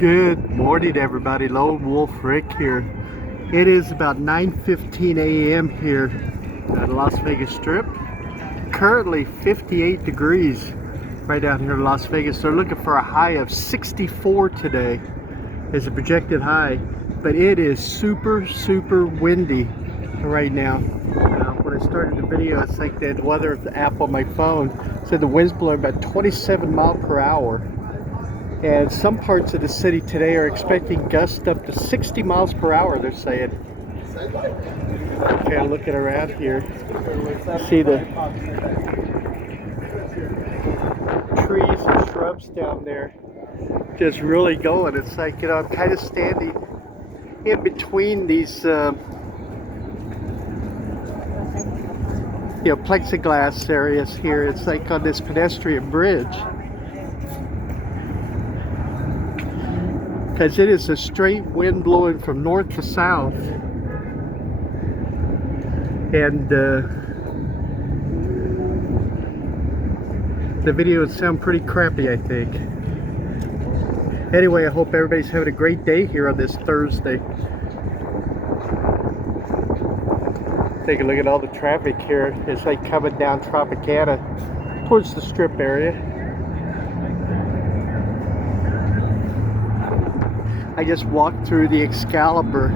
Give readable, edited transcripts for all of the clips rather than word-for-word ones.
Good morning, everybody. Lone Wolf Rick here. It is about 9:15 a.m. here at Las Vegas Strip. Currently 58 degrees right down here in Las Vegas. They're looking for a high of 64 today as a projected high, but it is super windy right now. When I started the video, it's like the weather app on my phone said the wind's blowing about 27 miles per hour. And some parts of the city today are expecting gusts up to 60 miles per hour, they're saying. Okay, I'm looking around here. See the trees and shrubs down there just really going. It's like, I'm kind of standing in between these plexiglass areas here. It's like on this pedestrian bridge. Because it is a straight wind blowing from north to south, and the video would sound pretty crappy, I think. Anyway, I hope everybody's having a great day here on this Thursday. Take a look at all the traffic here. It's like coming down Tropicana towards the Strip area. I just walked through the Excalibur.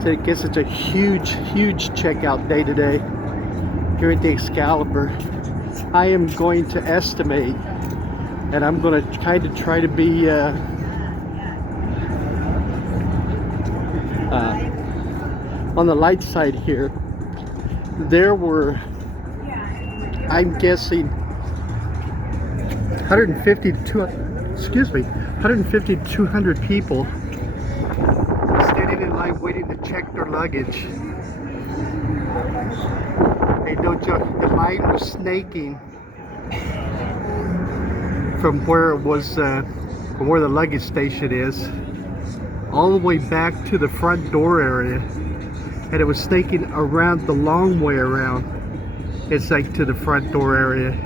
So I guess it's a huge checkout day today here at the Excalibur. I am going to estimate, and I'm going to kind of try to be on the light side here. There were, I'm guessing, 150 to 200 people standing in line waiting to check their luggage. Hey, no joke, the line was snaking from where it was, from where the luggage station is, all the way back to the front door area, and it was snaking around the long way around. It's like to the front door area.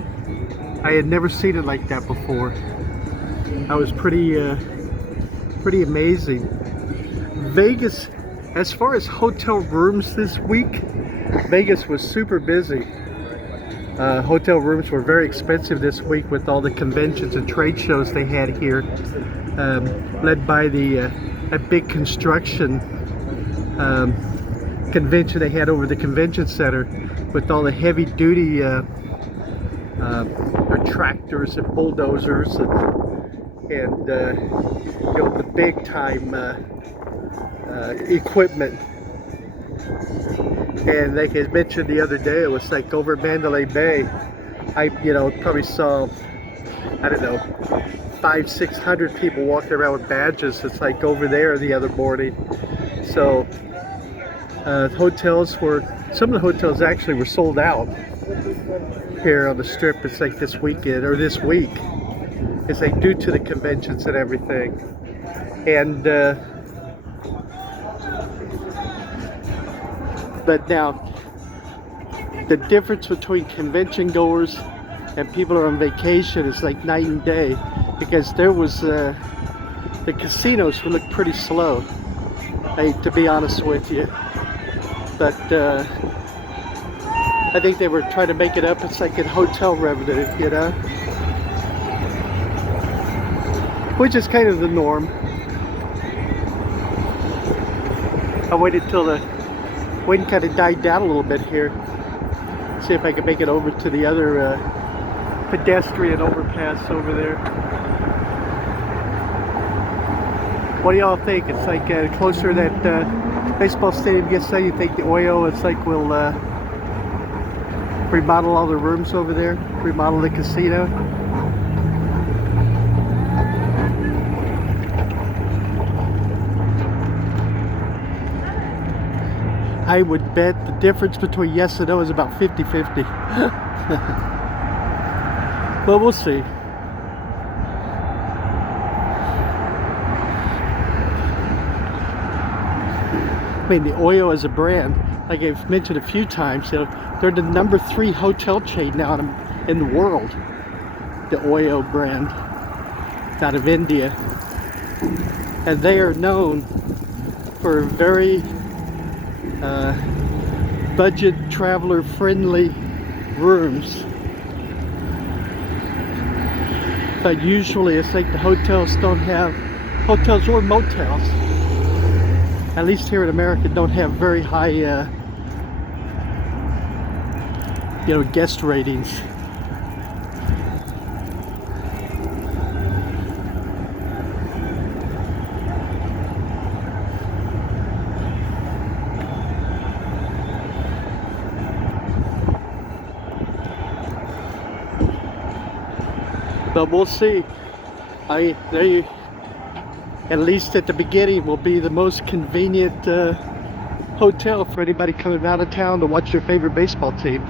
I had never seen it like that before. I was pretty amazing. Vegas, as far as hotel rooms this week, Vegas was super busy. Hotel rooms were very expensive this week with all the conventions and trade shows they had here, led by a big construction convention they had over the convention center with all the heavy duty tractors and bulldozers and the big time equipment. And like I mentioned the other day, it was like over Mandalay Bay. I probably saw, I don't know, 500-600 people walking around with badges. It's like over there the other morning. So hotels were, some of the hotels actually were sold out here on the Strip. It's like this weekend or this week. It's like due to the conventions and everything. And but now the difference between convention goers and people who are on vacation is like night and day, because there was the casinos looked pretty slow, to be honest with you. But I think they were trying to make it up. It's like in hotel revenue, which is kind of the norm. I waited till the wind kind of died down a little bit here. See if I can make it over to the other pedestrian overpass over there. What do y'all think? It's like closer that baseball stadium gets there. You think the Oyo, it's like we'll remodel all the rooms over there, remodel the casino. I would bet the difference between yes and no is about 50-50. But we'll see. I mean, the Oyo as a brand, like I've mentioned a few times, they're the #3 hotel chain now in the world. The Oyo brand, out of India. and they are known for very budget traveler friendly rooms. But usually it's like the hotels don't have, hotels or motels, at least here in America, don't have very high guest ratings. But we'll see. They, at least at the beginning, will be the most convenient hotel for anybody coming out of town to watch their favorite baseball team.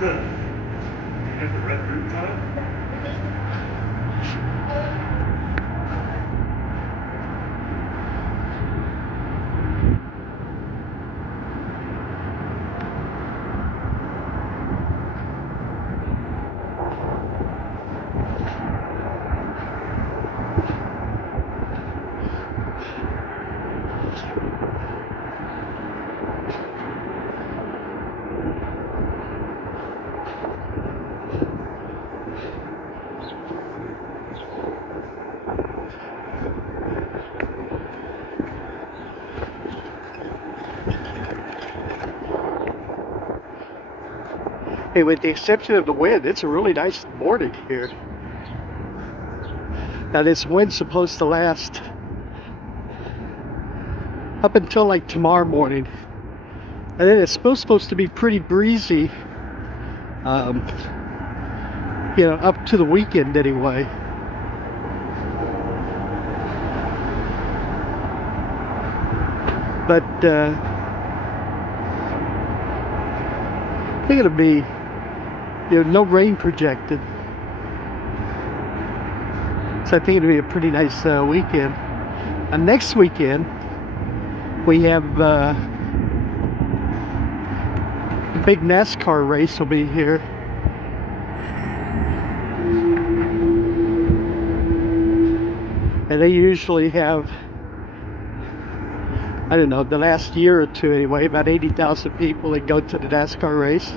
Have the red boots on? Hey, with the exception of the wind, it's a really nice morning here. Now this wind's supposed to last up until like tomorrow morning, and then it's supposed to be pretty breezy, up to the weekend anyway. But I think it'll be, no rain projected. So I think it'll be a pretty nice weekend. And next weekend we have the big NASCAR race will be here. And they usually have, I don't know, the last year or two anyway, about 80,000 people that go to the NASCAR race.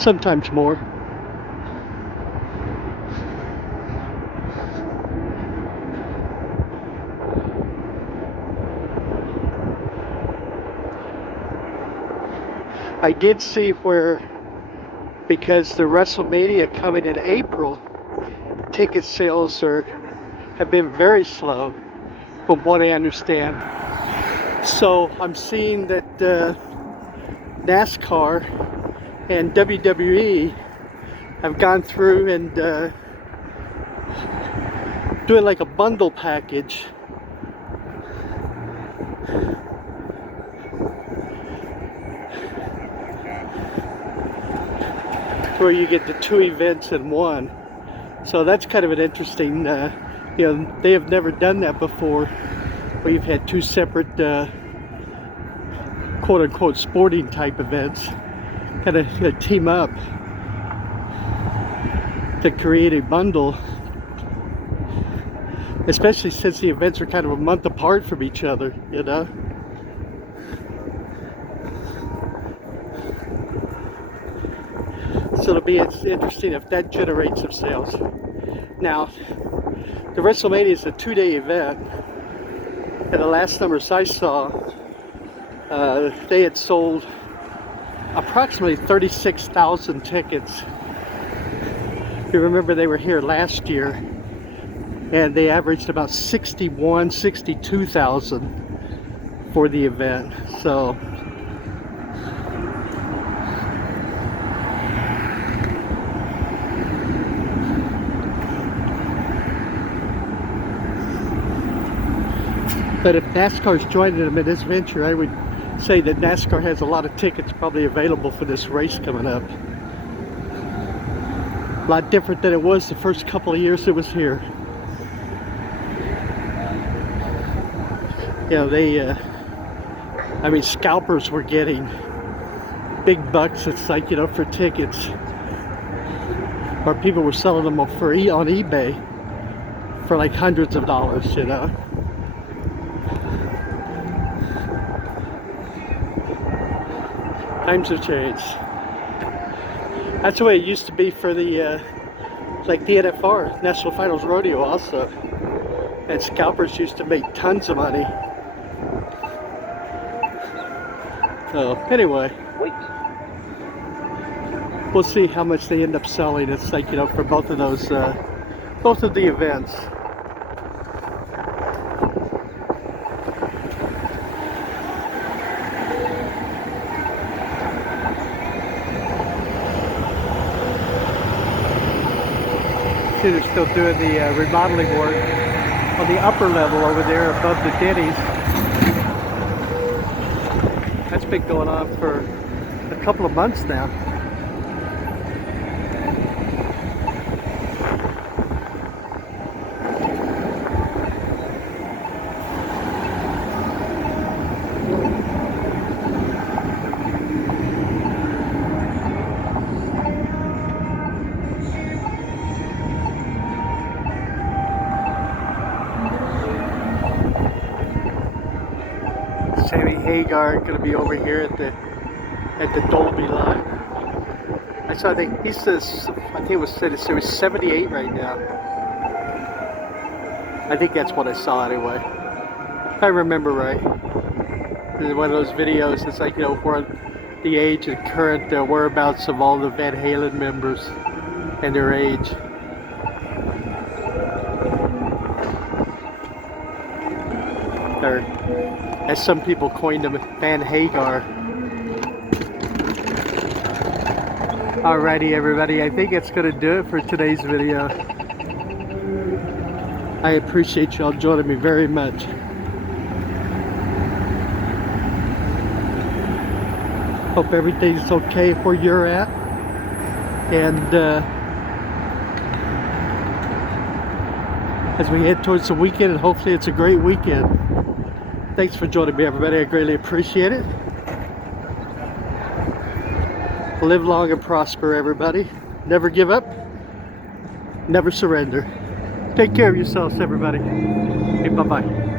Sometimes more. I did see where, because the WrestleMania coming in April, ticket sales have been very slow, from what I understand. So I'm seeing that NASCAR and WWE have gone through and doing like a bundle package. Where you get the two events in one. So that's kind of an interesting, they have never done that before, where you've had two separate quote-unquote sporting type events kind of team up to create a bundle, especially since the events are kind of a month apart from each other, So it'll be interesting if that generates some sales. Now, the WrestleMania is a 2-day event, and the last numbers I saw, they had sold approximately 36,000 tickets. You remember they were here last year, and they averaged about 62,000 for the event. So But if NASCAR's joining them in this venture, I would say that NASCAR has a lot of tickets probably available for this race coming up. A lot different than it was the first couple of years it was here. You know, I mean, scalpers were getting big bucks, it's like, you know, for tickets. Or people were selling them on eBay for like hundreds of dollars, you know. Times have changed. That's the way it used to be for the like the NFR, National Finals Rodeo also. And scalpers used to make tons of money. So anyway, we'll see how much they end up selling. It's like, you know, for both of those, both of the events. See, they're still doing the remodeling work on the upper level over there above the Denny's. That's been going on for a couple of months now. Sammy Hagar going to be over here at the Dolby line. I think he says, I think it was 78 right now. I think that's what I saw anyway. If I remember right. This is one of those videos. It's like, you know, where the age and current whereabouts of all the Van Halen members and their age. Or, as some people coined them, Van Hagar. Alrighty everybody, I think it's going to do it for today's video. I appreciate y'all joining me very much. Hope everything's okay where you're at. And as we head towards the weekend, and hopefully it's a great weekend. Thanks for joining me, everybody. I greatly appreciate it. Live long and prosper, everybody. Never give up. Never surrender. Take care of yourselves, everybody. Hey, bye-bye.